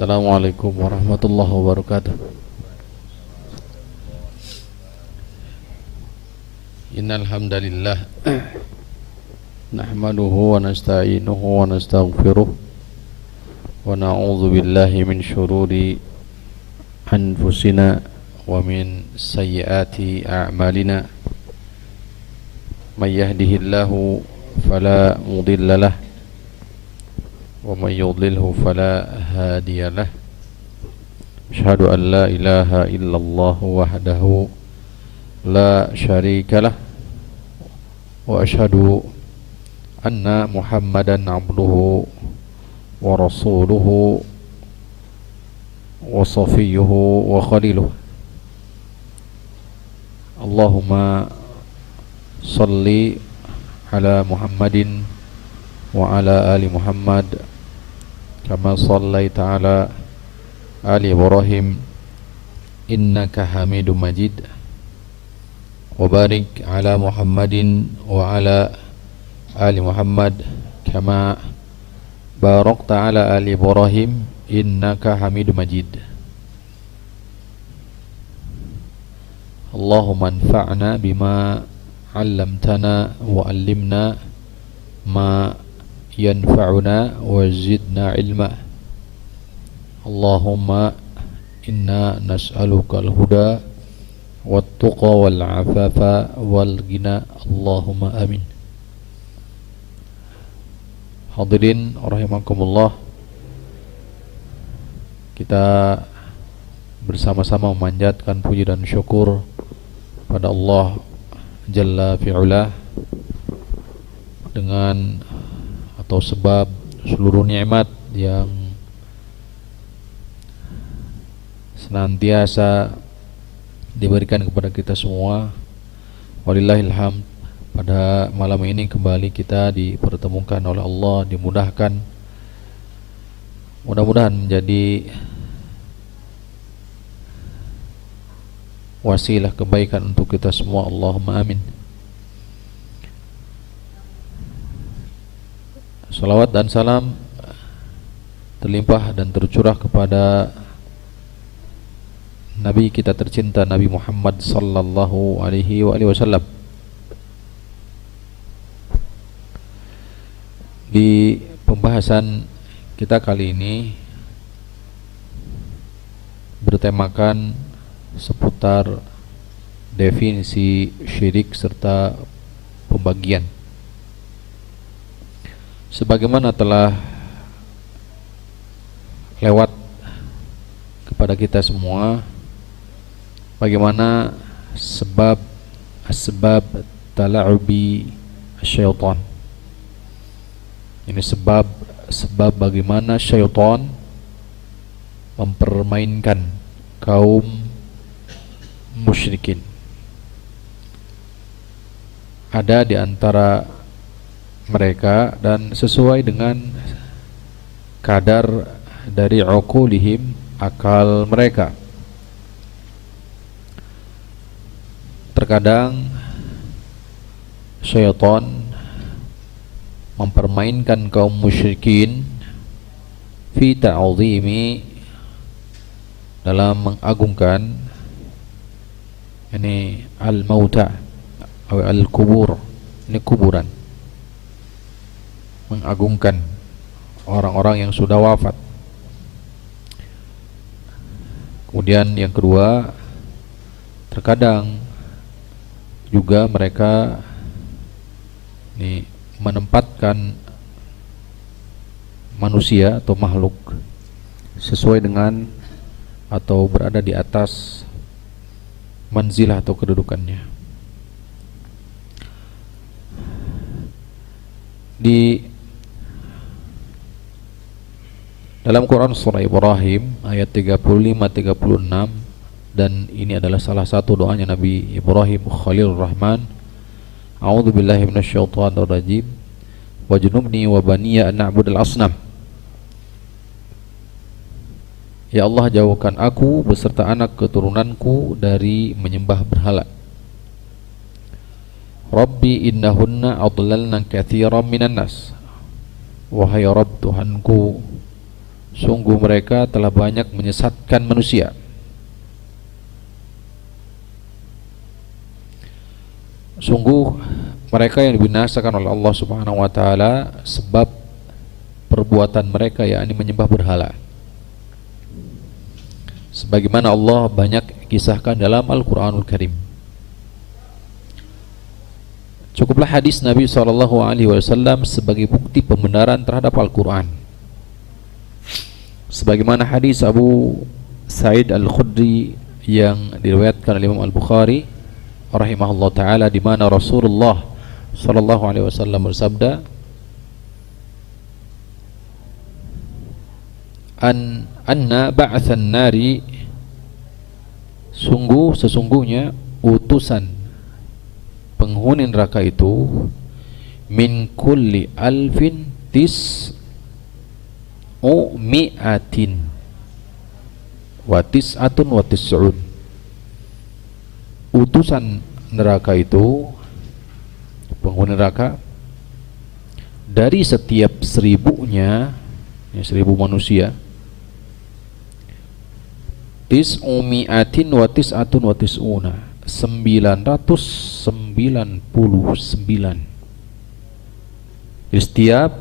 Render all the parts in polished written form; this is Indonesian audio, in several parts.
Assalamualaikum warahmatullahi wabarakatuh. Innal hamdalillah nahmaduhu wa nasta'inuhu wa nastaghfiruh wa na'udzu billahi min syururi anfusina wa min sayyiati a'malina. May yahdihillahu fala mudilla lahu wa may yudlilhu fala hadiya lahu. Asyhadu an la ilaha illallah wahdahu la syarika lah wa asyhadu anna Muhammadan abduhu wa rasuluhu wa safiyuhu wa khaliluh. Allahumma salli ala Muhammadin wa ala ali Muhammad kama sallaita ala ali Ibrahim innaka Hamidum Majid, wa barik ala Muhammadin wa ala ali Muhammad kama barakta ala ali Ibrahim innaka Hamidum Majid. Allahumma anfa'na bima 'allamtana wa 'allimna ma yanfa'una wa zidna ilma. Allahumma inna nas'aluka al-huda wat-tuqa wal-'afafa wal-ghina. Allahumma amin. Hadirin rahimakumullah, kita bersama-sama memanjatkan puji dan syukur pada Allah Jalla fi'ula dengan atau sebab seluruh nikmat yang senantiasa diberikan kepada kita semua. Walillahil hamd. Pada malam ini kembali kita dipertemukan oleh Allah, dimudahkan, mudah-mudahan menjadi wasilah kebaikan untuk kita semua. Allahumma amin. Salawat dan salam terlimpah dan tercurah kepada Nabi kita tercinta, Nabi Muhammad sallallahu alaihi wasallam. Di pembahasan kita kali ini bertemakan seputar definisi syirik serta pembagian. Sebagaimana telah lewat kepada kita semua, bagaimana sebab tala'ubi syaitan. Ini sebab bagaimana syaitan mempermainkan kaum musyrikin. Ada di antara mereka dan sesuai dengan kadar dari uqulihim, akal mereka. Terkadang syaitan mempermainkan kaum musyrikin fi ta'zimi, dalam mengagungkan ini al-mauta atau al-kubur, ini kuburan, mengagungkan orang-orang yang sudah wafat. Kemudian yang kedua, terkadang juga mereka ini menempatkan manusia atau makhluk sesuai dengan atau berada di atas manzilah atau kedudukannya. Di dalam Quran surah Ibrahim ayat 35-36, dan ini adalah salah satu doanya Nabi Ibrahim Khalilur Rahman, a'udzu billahi minasyaitonir rajim, wajnubni wa baniya an na'budal asnam. Ya Allah, jauhkan aku beserta anak keturunanku dari menyembah berhala. Rabbi innahunna adlalna katsiran minan nas. Wahai Rabb, Tuhanku, sungguh mereka telah banyak menyesatkan manusia. Sungguh mereka yang dibinasakan oleh Allah Subhanahu wa taala sebab perbuatan mereka, yakni menyembah berhala. Sebagaimana Allah banyak kisahkan dalam Al-Qur'anul Karim. Cukuplah hadis Nabi SAW sebagai bukti pembenaran terhadap Al-Quran. Sebagaimana hadis Abu Sa'id Al-Khudri yang diriwayatkan oleh Imam Al-Bukhari rahimahullah ta'ala, di mana Rasulullah SAW bersabda, anna ba'athan nari, sesungguhnya utusan penghuni neraka itu, min kulli alfin mi'atin wa tis'atun wa tis'un. Utusan neraka itu, penghuni neraka, dari setiap seribunya, ya, 1000 manusia, tis'umi'atin wa tis'atun wa tis'una, 999. Jadi setiap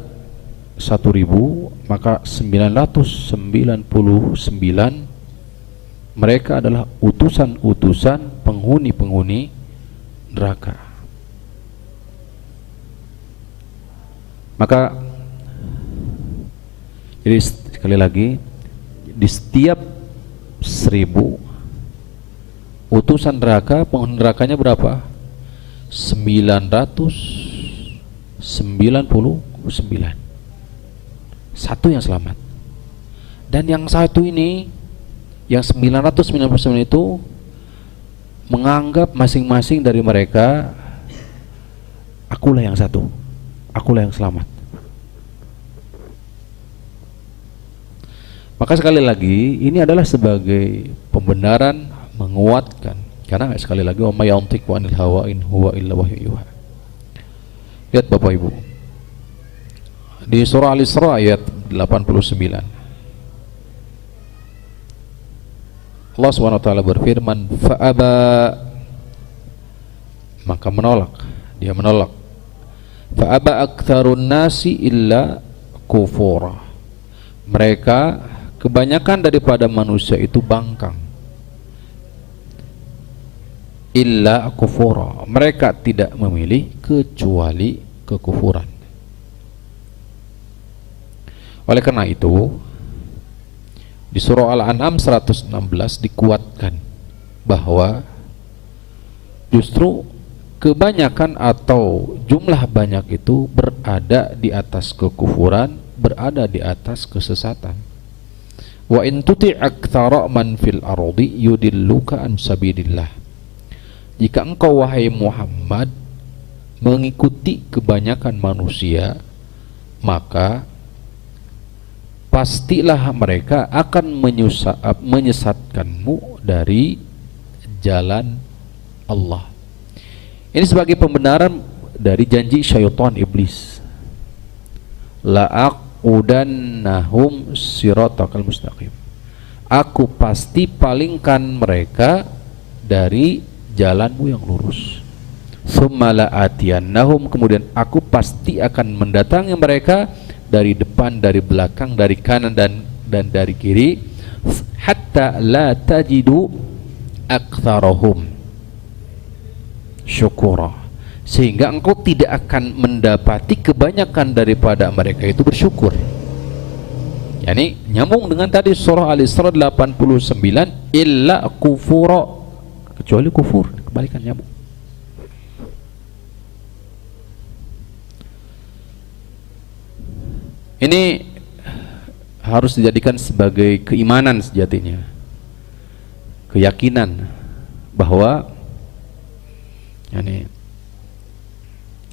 1000 maka 999 mereka adalah utusan-utusan penghuni-penghuni neraka. Maka jadi sekali lagi, di setiap 1000 utusan neraka, penghuni nerakanya berapa? 999. Satu yang selamat. Dan yang satu ini, yang 999 itu menganggap masing-masing dari mereka, akulah yang satu, akulah yang selamat. Maka sekali lagi, ini adalah sebagai pembenaran, menguatkan, karena sekali lagi, wa may yantiqu anil hawa in huwa illa wahyu yuha. Lihat Bapak Ibu, di surah Al-Isra ayat 89, Allah SWT berfirman, fa'aba, maka menolak, dia menolak, fa'aba aktsarun nasi illa kufura, mereka kebanyakan daripada manusia itu bangkang, illa kufura, mereka tidak memilih kecuali kekufuran. Oleh karena itu, di surah Al-An'am 116 dikuatkan bahwa justru kebanyakan atau jumlah banyak itu berada di atas kekufuran, berada di atas kesesatan. Wa in tuti' aktsara man fil ardi yudilluka an sabilillah. Jika engkau wahai Muhammad mengikuti kebanyakan manusia, maka pastilah mereka akan menyesatkanmu dari jalan Allah. Ini sebagai pembenaran dari janji syaitan iblis, la'aqudannahum siratakal mustaqim, aku pasti palingkan mereka dari jalanmu yang lurus. Summa la'atiyannahum, kemudian aku pasti akan mendatangi mereka dari depan, dari belakang, dari kanan dan dari kiri, hatta la tajidu aktsarahum syukura, sehingga engkau tidak akan mendapati kebanyakan daripada mereka itu bersyukur. Yani nyambung dengan tadi surah Al-Isra 89, illa kufura, kecuali kufur, kebalikan, nyambung. Ini harus dijadikan sebagai keimanan sejatinya, keyakinan bahwa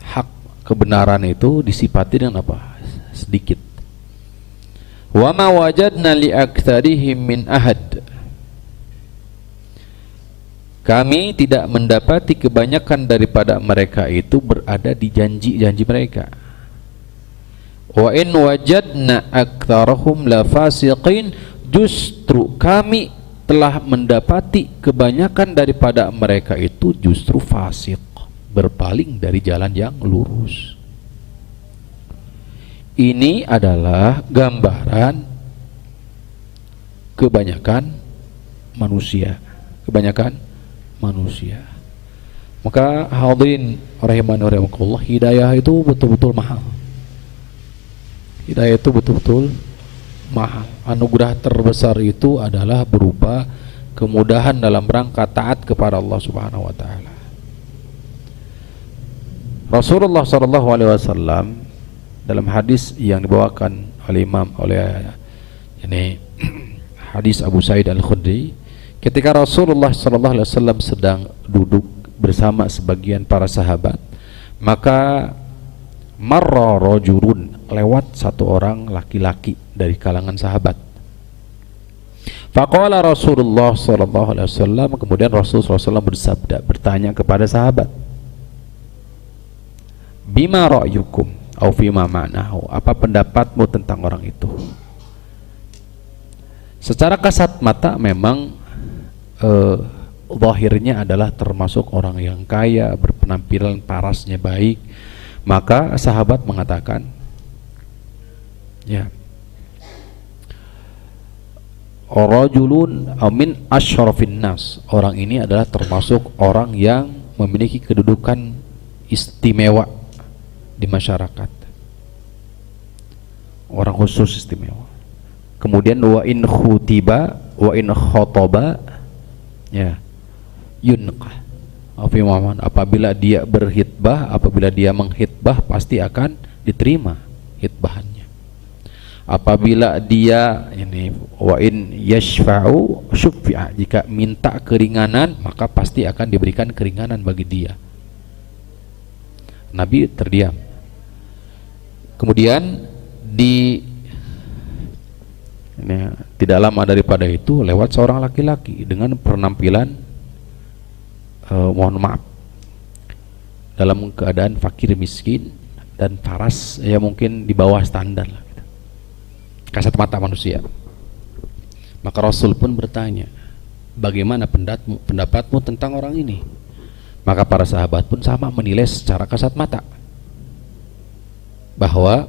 hak kebenaran itu disifati dengan apa? Sedikit. Wa ma wajadna li aktsarihim min ahad, kami tidak mendapati kebanyakan daripada mereka itu berada di janji-janji mereka. wa in wajadna aktsarahum lafasiqin, justru kami telah mendapati kebanyakan daripada mereka itu justru fasik, berpaling dari jalan yang lurus. Ini adalah gambaran kebanyakan manusia. Maka hadirin rahimani wa rahimakumullah, hidayah itu betul-betul mahal. Hidayah itu betul-betul mahal. Anugerah terbesar itu adalah berupa kemudahan dalam rangka taat kepada Allah Subhanahu wa taala. Rasulullah sallallahu alaihi wasallam dalam hadis yang dibawakan oleh ini hadis Abu Sa'id Al-Khudri, ketika Rasulullah sallallahu alaihi wasallam sedang duduk bersama sebagian para sahabat, maka marra rajulun, lewat satu orang laki-laki dari kalangan sahabat. Faqala Rasulullah sallallahu alaihi wasallam, kemudian Rasulullah SAW bersabda, bertanya kepada sahabat, bima ra'yukum au fima ma'nahu, apa pendapatmu tentang orang itu? Secara kasat mata memang zahirnya adalah termasuk orang yang kaya, berpenampilan parasnya baik. Maka sahabat mengatakan, ya, rajulun min asyrafin nas, orang ini adalah termasuk orang yang memiliki kedudukan istimewa di masyarakat, orang khusus istimewa. Kemudian wa in khutiba wa in khotoba, ya, yunqah, apabila dia berkhitbah, apabila dia menghitbah pasti akan diterima khitbahannya. Apabila dia ini wa in yashfa'u syuffi'a, jika minta keringanan maka pasti akan diberikan keringanan bagi dia. Nabi terdiam. Kemudian tidak lama daripada itu lewat seorang laki-laki dengan penampilan mohon maaf, dalam keadaan fakir miskin dan paras ya mungkin di bawah standar lah, gitu, kasat mata manusia. Maka Rasul pun bertanya, bagaimana pendapatmu tentang orang ini? Maka para sahabat pun sama menilai secara kasat mata bahwa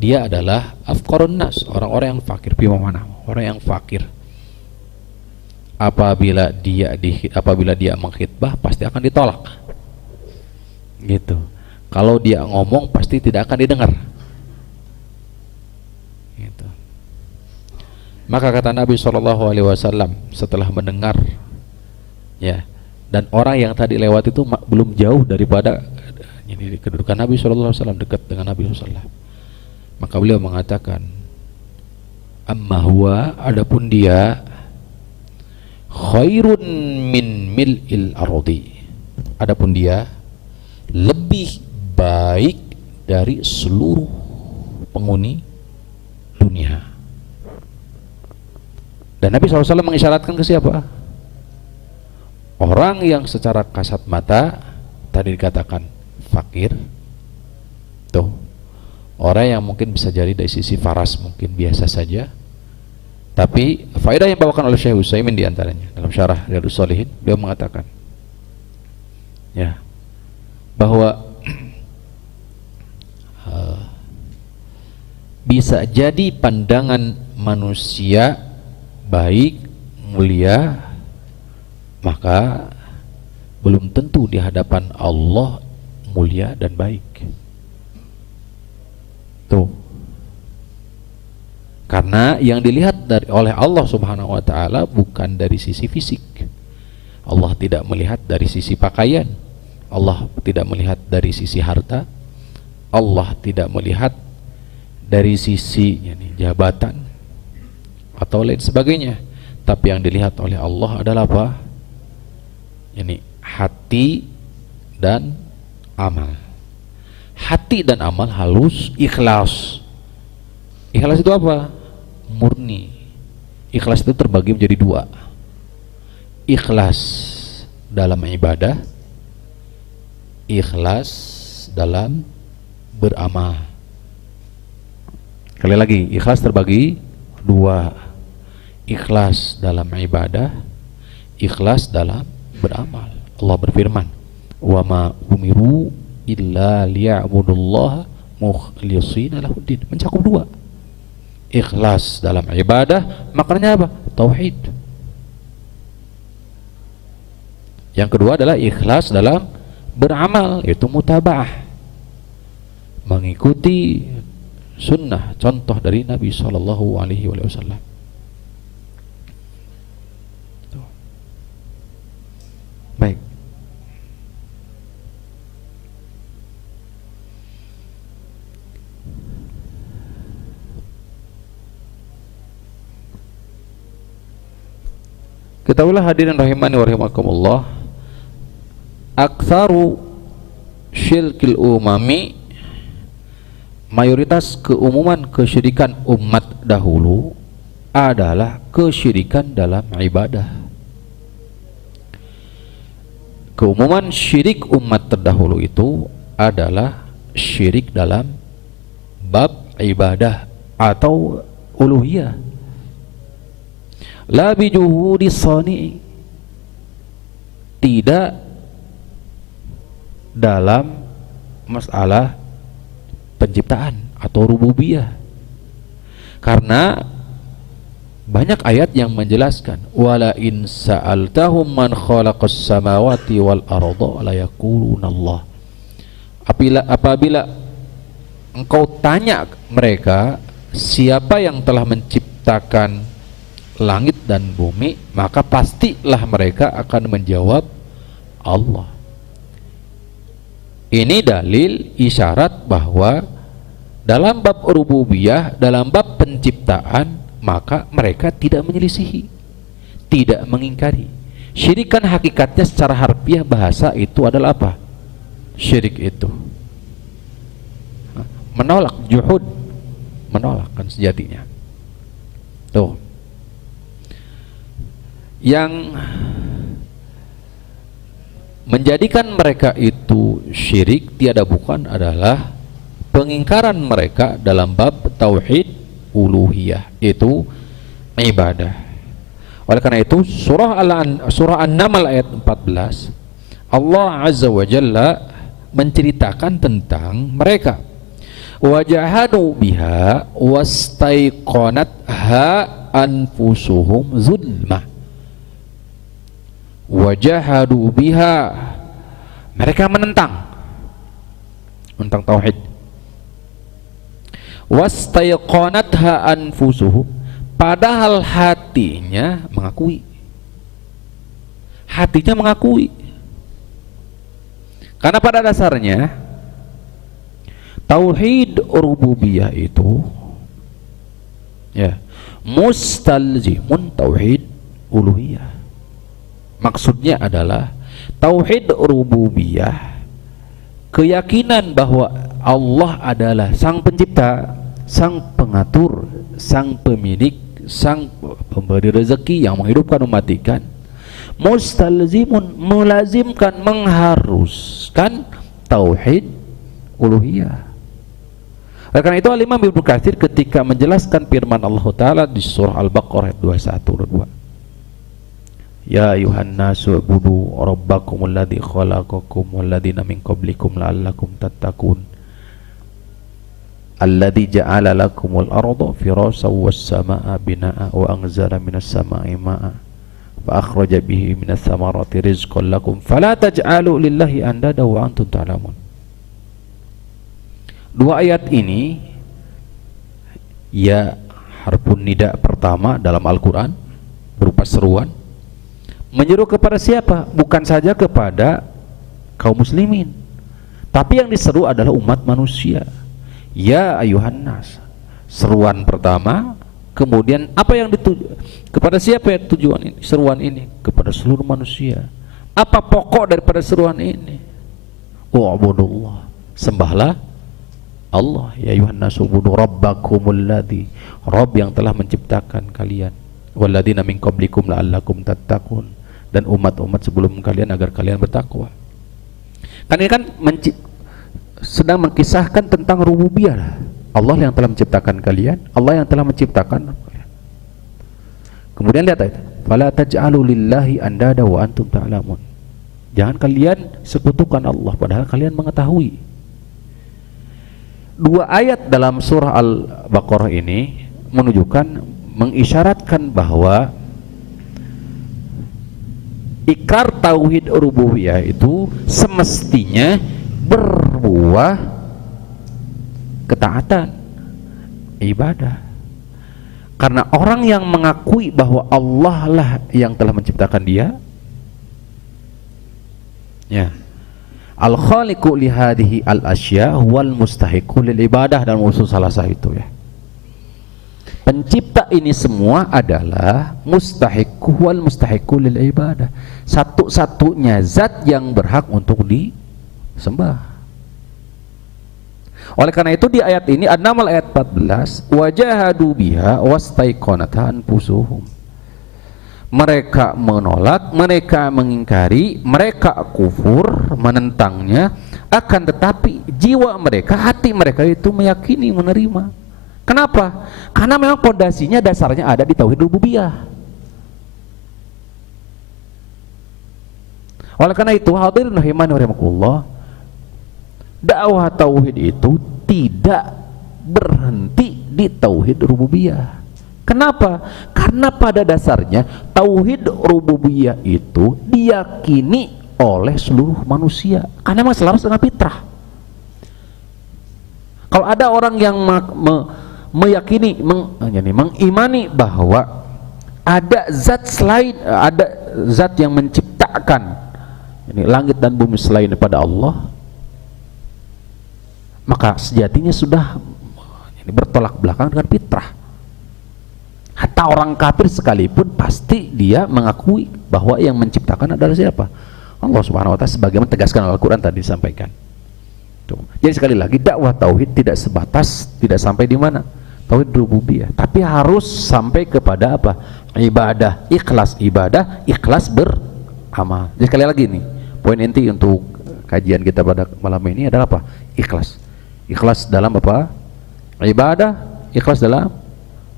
dia adalah afqarun nas, orang-orang yang fakir. Bagaimana? Orang yang fakir. Apabila dia mengkhitbah pasti akan ditolak. Gitu. Kalau dia ngomong pasti tidak akan didengar. Gitu. Maka kata Nabi SAW setelah mendengar, ya, dan orang yang tadi lewat itu belum jauh daripada ini kedudukan Nabi SAW, dekat dengan Nabi SAW. Maka beliau mengatakan, amma huwa, adapun dia, khairun min mil'il ardi, adapun dia lebih baik dari seluruh penghuni dunia. Dan Nabi SAW mengisyaratkan ke siapa? Orang yang secara kasat mata tadi dikatakan fakir, tuh, orang yang mungkin bisa jadi dari sisi faras mungkin biasa saja, tapi faedah yang dibawakan oleh Syekh Utsaimin diantaranya dalam syarah Riyadhus Shalihin, beliau mengatakan, ya, bahwa bisa jadi pandangan manusia baik, mulia, maka belum tentu di hadapan Allah mulia dan baik. Tuh. Karena yang dilihat oleh Allah Subhanahu wa taala bukan dari sisi fisik. Allah tidak melihat dari sisi pakaian. Allah tidak melihat dari sisi harta. Allah tidak melihat dari sisi jabatan atau lain sebagainya. Tapi yang dilihat oleh Allah adalah apa? Hati dan amal. Hati dan amal halus, ikhlas. Ikhlas itu apa? Murni. Ikhlas itu terbagi menjadi dua. Ikhlas dalam ibadah, ikhlas dalam beramal. Sekali lagi, ikhlas terbagi dua. Ikhlas dalam ibadah, ikhlas dalam beramal. Allah berfirman, "Wa ma umiru illa liya'budullaha mukhlishina lahuddin." Mencakup dua. Ikhlas dalam ibadah, maknanya apa? Tauhid. Yang kedua adalah ikhlas dalam beramal, yaitu mutaba'ah, mengikuti sunnah, contoh dari Nabi Shallallahu Alaihi Wasallam. Baik. Ketahuilah hadirin rahimani wa rahimakumullah, aktsaru syirkil umami, mayoritas keumuman kesyirikan umat dahulu adalah kesyirikan dalam ibadah. Keumuman syirik umat terdahulu itu adalah syirik dalam bab ibadah atau uluhiyah. La bijuhudi sani, tidak dalam masalah penciptaan atau rububiyah, karena banyak ayat yang menjelaskan, wala in sa'altahum man khalaqas samawati wal arda la yaquluna Allah. Apabila engkau tanya mereka siapa yang telah menciptakan langit dan bumi, maka pastilah mereka akan menjawab Allah. Ini dalil isyarat bahwa dalam bab rububiyah, dalam bab penciptaan, maka mereka tidak menyelisihi, tidak mengingkari. Syirik kan hakikatnya secara harfiah bahasa itu adalah apa? Syirik itu menolak, juhud, menolak kan sejatinya. Tuh. Yang menjadikan mereka itu syirik tiada bukan adalah pengingkaran mereka dalam bab tauhid uluhiyah, itu ibadah. Oleh karena itu surah An-Naml ayat 14, Allah Azza wa Jalla menceritakan tentang mereka, wajahadu biha wastaiqanatha anfusuhum zulma. Wajahadu biha, mereka menentang tauhid. Wastaiqanatha anfusuhum, padahal hatinya mengakui. Hatinya mengakui. Karena pada dasarnya tauhid rububiyah itu ya mustalzimun tauhid uluhiyah. Maksudnya adalah tauhid rububiyah, keyakinan bahwa Allah adalah sang pencipta, sang pengatur, sang pemilik, sang pemberi rezeki yang menghidupkan mematikan. Mustalzimun, melazimkan, mengharuskan tauhid uluhiyah. Oleh karena itu Imam Ibnu Katsir ketika menjelaskan firman Allah Ta'ala di surah Al-Baqarah ayat 21 dan 2, ya ayuhan nasu ubudu rabbakumul ladzi khalaqakum walladzina min qablikum la'allakum tattaqun alladzi ja'ala lakumul arda firasyan was samaa'a binaa'a wa anzala minas samaa'i maa'a fa akhraja bihi minas thamarati rizqan lakum fala taj'alu lillahi andada wa antum ta'lamun. Dua ayat ini ya harfun nida pertama dalam Al-Quran berupa seruan, menyeru kepada siapa? Bukan saja kepada kaum muslimin, tapi yang diseru adalah umat manusia. Ya ayuhan nas, seruan pertama. Kemudian apa yang dituju kepada siapa ya tujuan ini? Seruan ini kepada seluruh manusia. Apa pokok daripada seruan ini? Wa'budullah, sembahlah Allah. Ya ayuhan nas ubudu rabbakumul ladzi, Rabb yang telah menciptakan kalian, walladzina min qablikum la'allakum tattaqun, dan umat-umat sebelum kalian agar kalian bertakwa. Kan ini kan sedang mengkisahkan tentang rububiyah. Allah yang telah menciptakan kalian, Allah yang telah menciptakan kalian. Kemudian lihat ayat, fala taj'alu lillahi andada wa antum ta'lamun. Jangan kalian sekutukan Allah padahal kalian mengetahui. Dua ayat dalam surah Al-Baqarah ini menunjukkan, mengisyaratkan bahwa ikrar tauhid rububiyah itu semestinya berbuah ketaatan, ibadah. Karena orang yang mengakui bahwa Allah lah yang telah menciptakan dia, ya, al-khaliqu li hadhihi al-asya wal mustahiqu lil ibadah, dan usul salasah itu ya. Pencipta ini semua adalah mustahiqu wal mustahiqu lil ibadah. Satu-satunya zat yang berhak untuk disembah. Oleh karena itu di ayat ini An-Naml ayat 14, wajahadu biha wastaiqanatha anfusuhum. Mereka menolak, mereka mengingkari, mereka kufur, menentangnya, akan tetapi jiwa mereka, hati mereka itu meyakini, menerima. Kenapa? Karena memang pondasinya, dasarnya ada di tauhid rububiyah. Oleh karena itu hadirin rahimani rahimakumullah, dakwah tauhid itu tidak berhenti di tauhid rububiyah. Kenapa? Karena pada dasarnya tauhid rububiyah itu diyakini oleh seluruh manusia karena memang selaras dengan fitrah. Kalau ada orang yang meyakini, mengimani bahwa ada zat selain, ada zat yang menciptakan ini langit dan bumi selain daripada Allah, maka sejatinya sudah ini bertolak belakang dengan fitrah. Hatta orang kafir sekalipun pasti dia mengakui bahwa yang menciptakan adalah siapa? Allah Subhanahu wa taala, sebagaimana tegaskan Al-Qur'an tadi disampaikan. Tuh. Jadi sekali lagi dakwah tauhid tidak sebatas, tidak sampai di mana? Tauhid rububiyah, tapi harus sampai kepada apa? Ibadah, ikhlas beramal. Jadi sekali lagi nih, poin inti untuk kajian kita pada malam ini adalah apa? Ikhlas. Ikhlas dalam apa? Ibadah, ikhlas dalam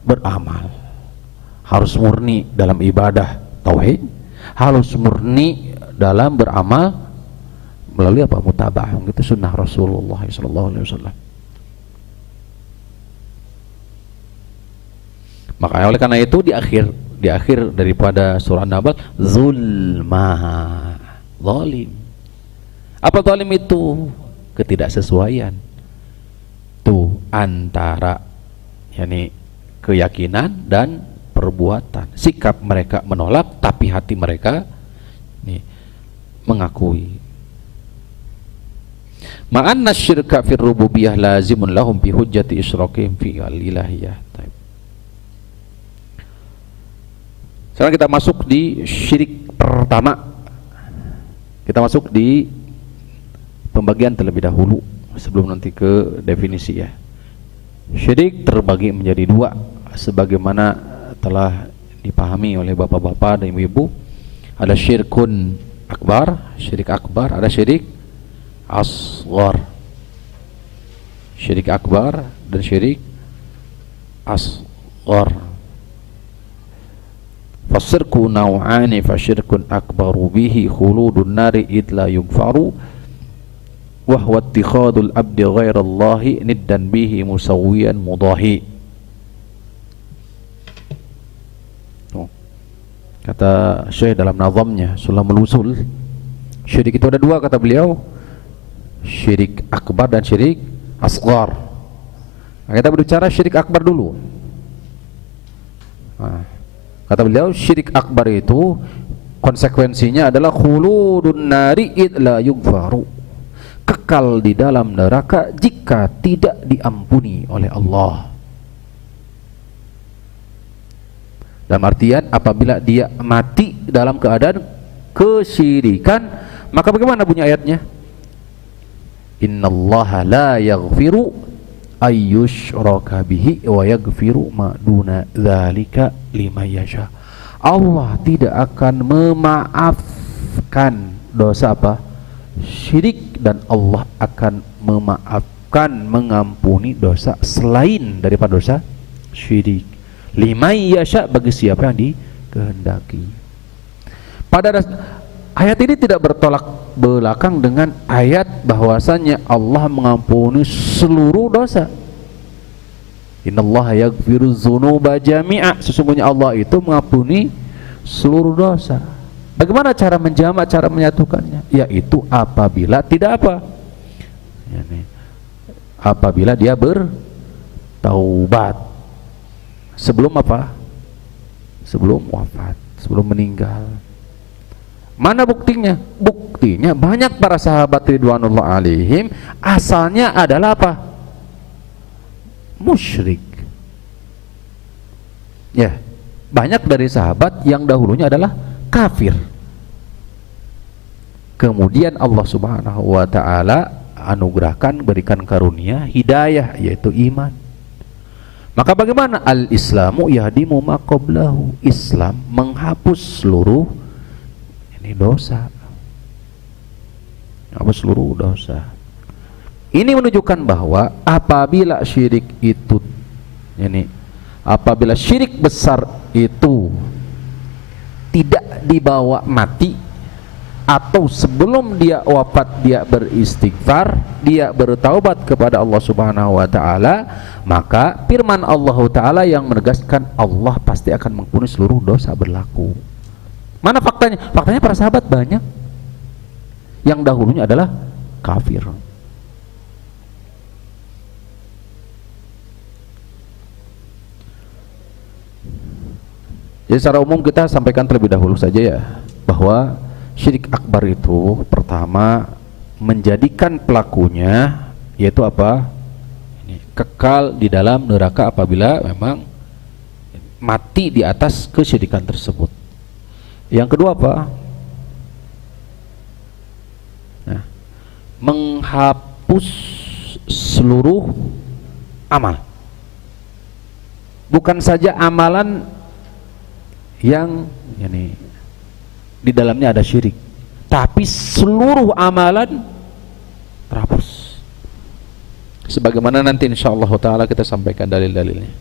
beramal. Harus murni dalam ibadah tauhid, harus murni dalam beramal melalui apa? Mutaba'ah, itu sunnah Rasulullah SAW. Maka oleh karena itu di akhir daripada surah An-Naml, zulma, zalim. Apa zalim itu? Ketidaksesuaian tuh antara yakni keyakinan dan perbuatan. Sikap mereka menolak tapi hati mereka nih mengakui. Ma'anna syirka fir rububiyah lazimun lahum bi hujjati isyraqihim fi al-ilahiyah. Sekarang kita masuk di syirik pertama. Kita masuk di pembagian terlebih dahulu sebelum nanti ke definisi ya. Syirik terbagi menjadi dua sebagaimana telah dipahami oleh bapak-bapak dan ibu-ibu. Ada syirkun akbar, syirik akbar, ada syirik asghar. Syirik akbar dan syirik asghar. Fasirku naw'ani fasyirkun akbaru bihi khuludun nari idla yugfaru wa huwa ittikhadul abdi ghairallahi niddan bihi musawwiyan mudahi. Kata Syekh dalam nazamnya Sulamul Usul, syirik itu ada dua kata beliau, syirik akbar dan syirik asghar. Nah, kita berbicara syirik akbar dulu. Nah, kata beliau syirik akbar itu konsekuensinya adalah khuludun nari idla yugfaru, kekal di dalam neraka jika tidak diampuni oleh Allah. Dalam artian apabila dia mati dalam keadaan kesyirikan, maka bagaimana bunyi ayatnya? Innallaha la yaghfiru ayyushraka bihi wa yaghfiru ma duna dzalika liman yasha. Allah tidak akan memaafkan dosa apa? Syirik, dan Allah akan memaafkan memaafkan, mengampuni dosa selain daripada dosa syirik. Liman yasha, bagi siapa yang dikehendaki. Ayat ini tidak bertolak belakang dengan ayat bahwasanya Allah mengampuni seluruh dosa. Innallaha yaghfiru dzunuba jami'a, sesungguhnya Allah itu mengampuni seluruh dosa. Bagaimana cara menjamak, cara menyatukannya? Yaitu apabila tidak apa? Apabila dia bertaubat. Sebelum apa? Sebelum wafat, sebelum meninggal. Mana buktinya? Buktinya banyak para sahabat ridwanullah alaihim asalnya adalah apa? Musyrik. Ya, banyak dari sahabat yang dahulunya adalah kafir. Kemudian Allah Subhanahu wa taala anugerahkan, berikan karunia hidayah, yaitu iman. Maka bagaimana? Al-Islamu yahdimu ma qablahu. Islam menghapus seluruh ini dosa. Menghapus seluruh dosa. Ini menunjukkan bahwa apabila syirik itu apabila syirik besar itu tidak dibawa mati, atau sebelum dia wafat dia beristighfar, dia bertaubat kepada Allah Subhanahu wa taala, maka firman Allah taala yang menegaskan Allah pasti akan mengampuni seluruh dosa berlaku. Mana faktanya? Faktanya para sahabat banyak yang dahulunya adalah kafir. Jadi secara umum kita sampaikan terlebih dahulu saja ya, bahwa syirik akbar itu pertama menjadikan pelakunya yaitu apa? Kekal di dalam neraka apabila memang mati di atas kesyirikan tersebut. Yang kedua apa? Nah, menghapus seluruh amal. Bukan saja amalan yang di dalamnya ada syirik, tapi seluruh amalan terhapus. Sebagaimana nanti insyaallah taala kita sampaikan dalil-dalilnya.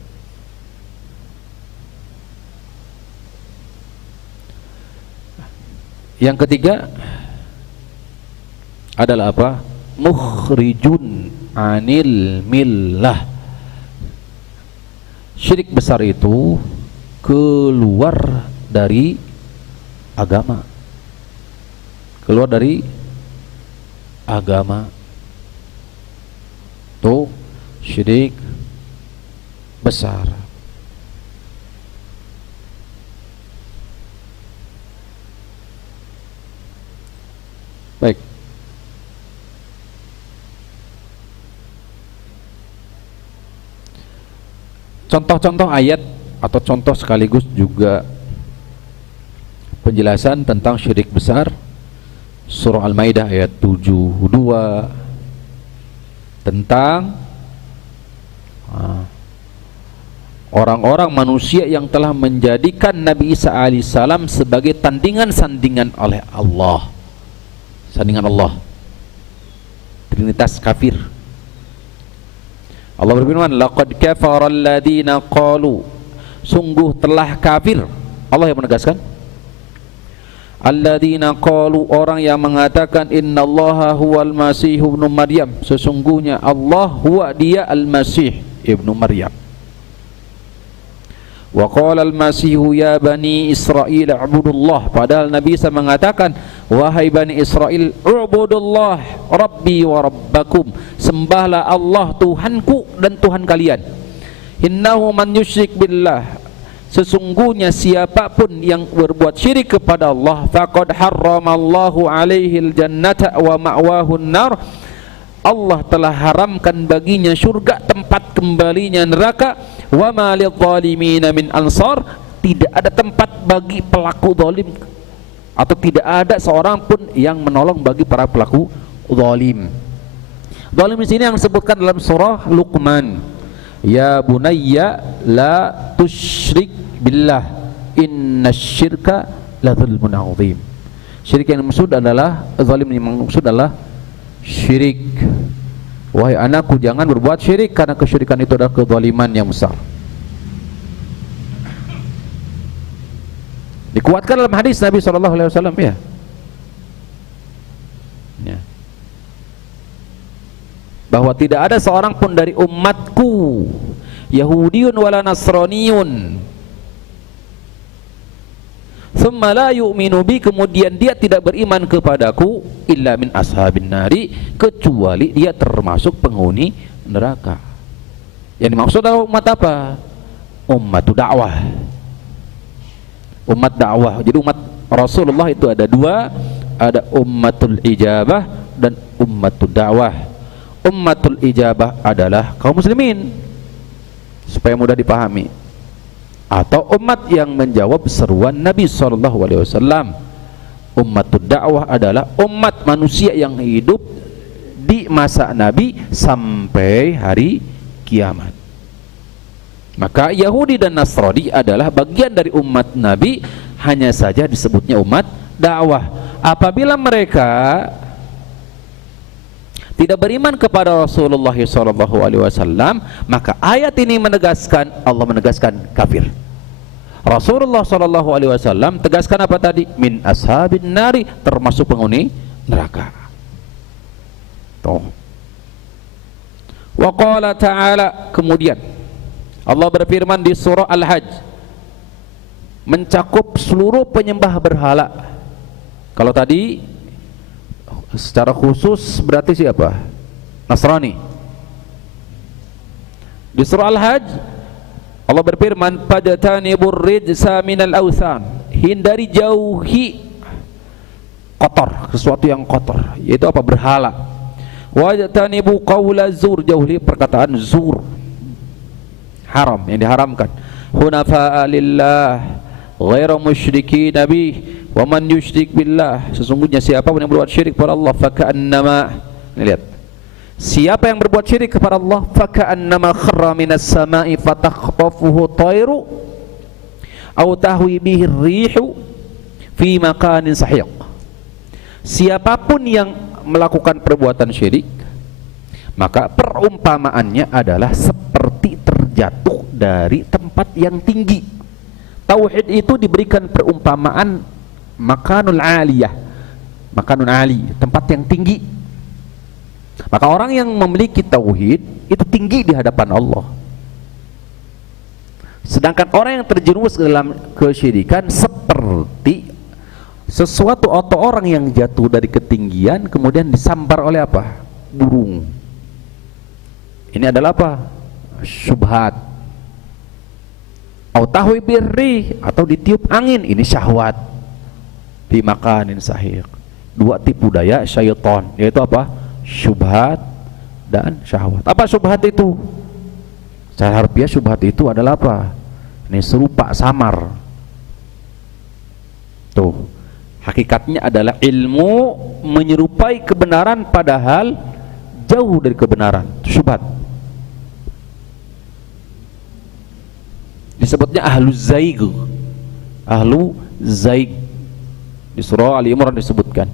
Yang ketiga adalah apa? Mukhrijun anil millah. Syirik besar itu keluar dari agama, keluar dari agama. Tuh syirik besar. Baik. Contoh-contoh ayat atau contoh sekaligus juga penjelasan tentang syirik besar. Surah Al-Maidah ayat 72 tentang orang-orang manusia yang telah menjadikan Nabi Isa alaihissalam sebagai tandingan-sandingan oleh Allah. Sandingan Allah, Trinitas kafir. Allah berfirman, laqad kafara alladziina qalu, sungguh telah kafir. Allah yang menegaskan, alladzina qalu, orang yang mengatakan innallaha huwal masih ibnu maryam, sesungguhnya Allah huwa dia al-masih ibnu maryam. Wa qala al-masih ya bani Israil a'budullah, padahal Nabi Isa mengatakan, wahai bani Israel, ubudullah rabbi wa rabbakum, sembahlah Allah Tuhanku dan Tuhan kalian. Innahu man yusyrik billah, sesungguhnya siapapun yang berbuat syirik kepada Allah, faqad harramallahu alaihil jannata wa ma'wahun nar, Allah telah haramkan baginya surga, tempat kembalinya neraka. Wa ma lidzalimina min ansar, tidak ada tempat bagi pelaku zalim, atau tidak ada seorang pun yang menolong bagi para pelaku zalim. Zalim di sini yang disebutkan dalam surah Luqman, ya bunayya la tusyrik billah innasyirka la dzulmun adzim. Syirik yang maksud adalah, zalim yang maksud adalah syirik. wahai anakku jangan berbuat syirik karena kesyirikan itu adalah kezaliman yang besar. Dikuatkan dalam hadis Nabi SAW ya. Bahwa tidak ada seorang pun dari umatku Yahudiyun wala Nasraniyun thumma la yu'minu bi, kemudian dia tidak beriman kepadaku, illa min ashabin nari, kecuali dia termasuk penghuni neraka. Yang dimaksud adalah umat apa? Ummatu dakwah, umat dakwah. Jadi umat Rasulullah itu ada dua, ada ummatul ijabah dan ummatul dakwah. Ummatul ijabah adalah kaum muslimin, supaya mudah dipahami, atau umat yang menjawab seruan Nabi SAW. Ummatul dakwah adalah umat manusia yang hidup di masa Nabi sampai hari kiamat. Maka Yahudi dan Nasrani adalah bagian dari umat Nabi, hanya saja disebutnya umat dakwah. Apabila mereka tidak beriman kepada Rasulullah SAW, maka ayat ini menegaskan, Allah menegaskan kafir. Rasulullah SAW tegaskan apa tadi? Min ashabin nari, termasuk penghuni neraka. Tuh. Wa qala ta'ala, kemudian Allah berfirman di surah Al-Hajj, mencakup seluruh penyembah berhala. Kalau tadi secara khusus berarti siapa? Nasrani. Di surah Al-Hajj Allah berfirman, fajtanibur rijsa minal awthan, hindari, jauhi kotor, sesuatu yang kotor, yaitu apa? Berhala. Wajtanibu qaula zur, jauhi perkataan zur, haram, yang diharamkan. Hunafa'a lillah ghairu musyrikin bih, wa man yusyrik billah, sesungguhnya siapa yang berbuat syirik kepada Allah, faka'annama, lihat, siapa yang berbuat syirik kepada Allah, faka'annama kharra minas sama'i fatakhtafuhu tayru aw tahwi bihi rihu fi makanin sahiq. Siapapun yang melakukan perbuatan syirik, maka perumpamaannya adalah seperti terjatuh dari tempat yang tinggi. Tauhid itu diberikan perumpamaan makanul aliyah, makanun ali, tempat yang tinggi. Maka orang yang memiliki tauhid itu tinggi di hadapan Allah. Sedangkan orang yang terjerumus ke dalam kesyirikan seperti sesuatu atau orang yang jatuh dari ketinggian kemudian disambar oleh apa? Burung. Ini adalah apa? Syubhat. Au tahwi birri, atau ditiup angin, ini syahwat. Fi makanin sahiq. Dua tipu daya syaitan, yaitu apa? Syubhat dan syahwat. Apa syubhat itu? Secara harfiah syubhat itu adalah apa? Ini serupa, samar. Tuh, hakikatnya adalah ilmu menyerupai kebenaran padahal jauh dari kebenaran. Syubhat. Disebutnya ahlu zaig. Ahlu zaig. Di surah Ali Imran disebutkan.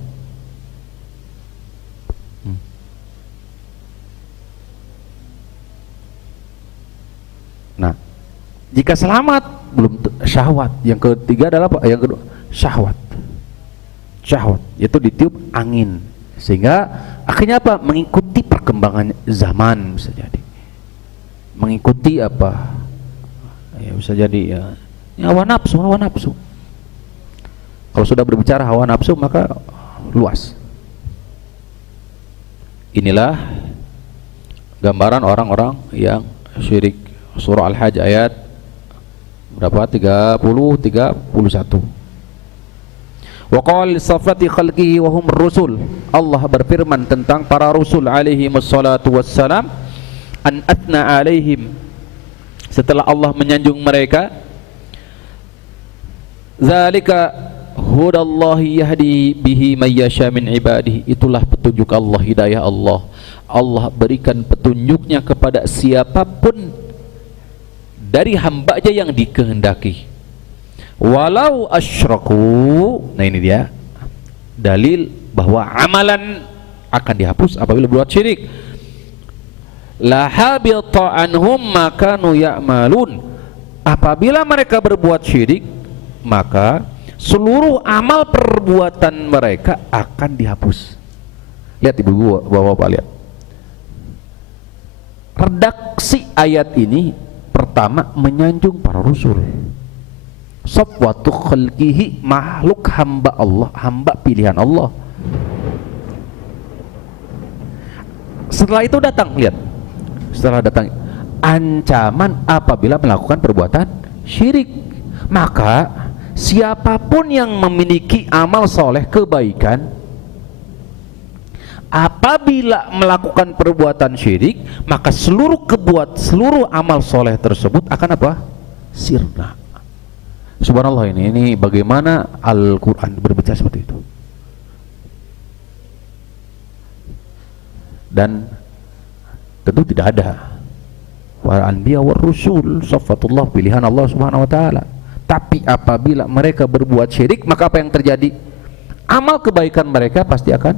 Nah, jika selamat belum syahwat. Yang ketiga adalah apa? Yang kedua syahwat. Syahwat yaitu ditiup angin, sehingga akhirnya apa? Mengikuti perkembangan zaman, bisa jadi mengikuti apa ya, bisa jadi ya hawa nafsu, hawa nafsu. Kalau sudah berbicara hawa nafsu maka luas. Inilah gambaran orang-orang yang syirik. Surah Al-Hajj ayat berapa? 30, 31. Wa qala li safati khalqihi wa hum rusul. Allah berfirman tentang para rasul alaihi wassalatu wassalam, an atna alaihim, setelah Allah menyanjung mereka, zalika hudallahi yahdi bihi may yasha min ibadihi, itulah petunjuk Allah, hidayah Allah. Allah berikan petunjuknya kepada siapapun dari hambanya yang dikehendaki. Walau asyraku, nah ini dia dalil bahwa amalan akan dihapus apabila berbuat syirik. la habita anhum ma kanu ya'malun. Apabila mereka berbuat syirik, maka seluruh amal perbuatan mereka akan dihapus. Lihat ibu-ibu, bapak-bapak, lihat redaksi ayat ini. Pertama, menyanjung para rasul, safwatu khalqihi, makhluk hamba Allah, hamba pilihan Allah. Setelah itu datang, lihat, setelah datang ancaman apabila melakukan perbuatan syirik. Maka siapapun yang memiliki amal soleh kebaikan, apabila melakukan perbuatan syirik, maka seluruh amal soleh tersebut akan apa? Sirna. Subhanallah, ini bagaimana Al-Quran berbicara seperti itu. Dan tentu tidak ada para anbiya war rusul, safatullah, pilihan Allah Subhanahu wa taala. Tapi apabila mereka berbuat syirik, maka apa yang terjadi? Amal kebaikan mereka pasti akan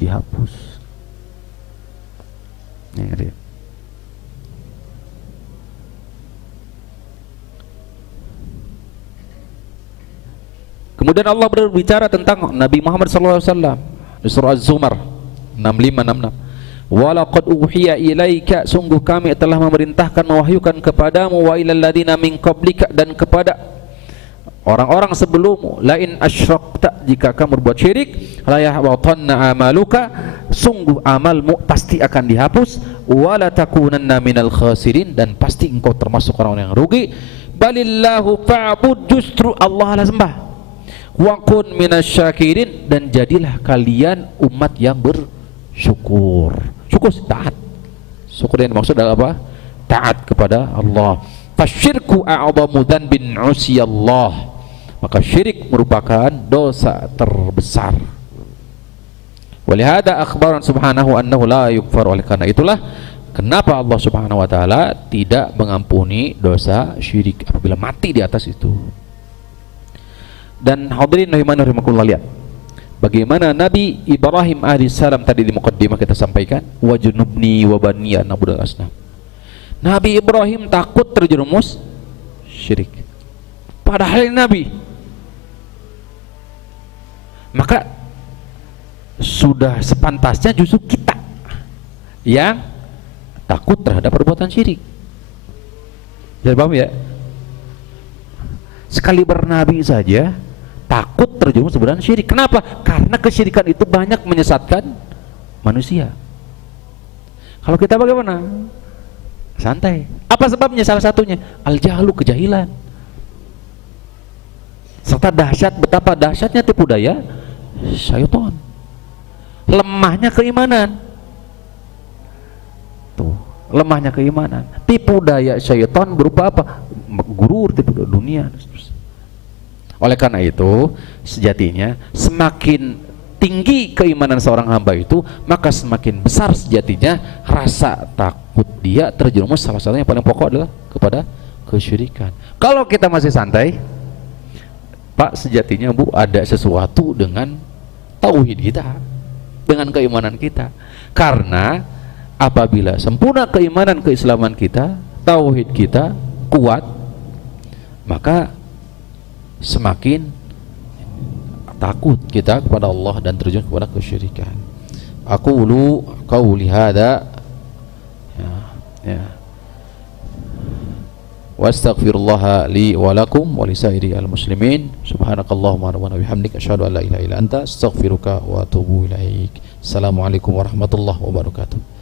dihapus. Ini. Kemudian Allah berbicara tentang Nabi Muhammad SAW di surah Az-Zumar 65-66. Walaqad uhiya ilaika, sungguh kami telah memerintahkan, mewahyukan kepadamu, wa ilal ladina min qablika, dan kepada orang-orang sebelummu, la in asyrakta, jika kamu berbuat syirik, la yahbatanna amaluka, sungguh amalmu pasti akan dihapus, wa la takunanna minal khasirin, dan pasti engkau termasuk orang yang rugi. Balillahu fa'bud, justru Allah lah sembah, wa kun minasyakirin, dan jadilah kalian umat yang bersyukur. Syukur taat. Syukur yang dimaksud adalah apa? Taat kepada Allah. Fasyirku a'adhamu dzanbin usiyallah, maka syirik merupakan dosa terbesar. Walihada akhbaran subhanahu annahu la yughfar, oleh karena itulah kenapa Allah Subhanahu wa taala tidak mengampuni dosa syirik apabila mati di atas itu. Dan hadirin rahimakumullah, lihat bagaimana Nabi Ibrahim alaihissalam tadi di muqaddimah kita sampaikan, wajnubni wa baniya na'budal asnam. Nabi Ibrahim takut terjerumus syirik, padahal Nabi. Maka sudah sepantasnya justru kita yang takut terhadap perbuatan syirik. Jadi paham ya? Sekali bernabi saja takut terjerumus sebenarnya syirik. Kenapa? Karena kesyirikan itu banyak menyesatkan manusia. Kalau kita bagaimana? Santai. Apa sebabnya? Salah satunya al-jahlu, kejahilan, serta betapa dahsyatnya tipu daya syaitan, lemahnya keimanan. Tuh, lemahnya keimanan. Tipu daya syaitan berupa apa? Gurur, tipu daya dunia. Oleh karena itu, sejatinya semakin tinggi keimanan seorang hamba itu, maka semakin besar sejatinya rasa takut dia terjerumus, salah satunya yang paling pokok adalah kepada kesyirikan. Kalau kita masih santai, Pak, sejatinya Bu, ada sesuatu dengan tauhid kita, dengan keimanan kita. Karena apabila sempurna keimanan keislaman kita, tauhid kita kuat, maka semakin takut kita kepada Allah dan terjun kepada kesyirikan. Aqulu qauli hadza wa astaghfirullah li wa lakum wa li sairi al muslimin. Subhanakallahumma wa bihamdika asyhadu an la ilaha illa anta astaghfiruka wa atubu ilaik. Assalamualaikum warahmatullahi wabarakatuh.